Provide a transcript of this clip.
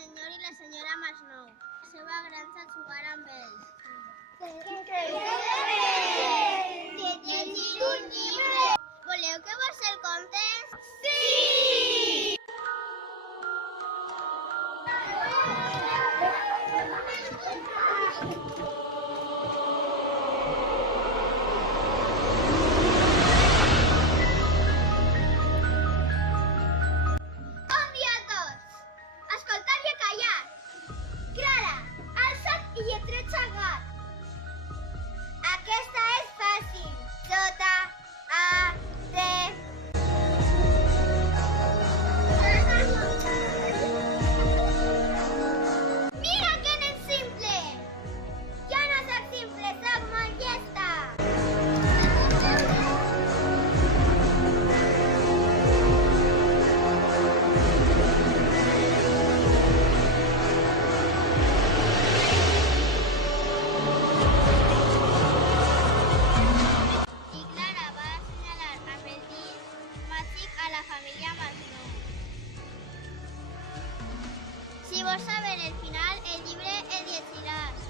senyor i la senyora Masnou. La seva granja a jugar amb ells. Llegir un llibre. Voleu que vos el conte? Sí! Bon dia a tots! Escoltar i a callar! Clara, alça't i lletreja gat. Aquesta és fàcil. J, A, T. Mira que n'és simple! Jo no soc simple, soc molt llesta! I Clara va assenyalar amb el dit màgic a la família Masnou. Si vols saber el final, el llibre el llegiràs.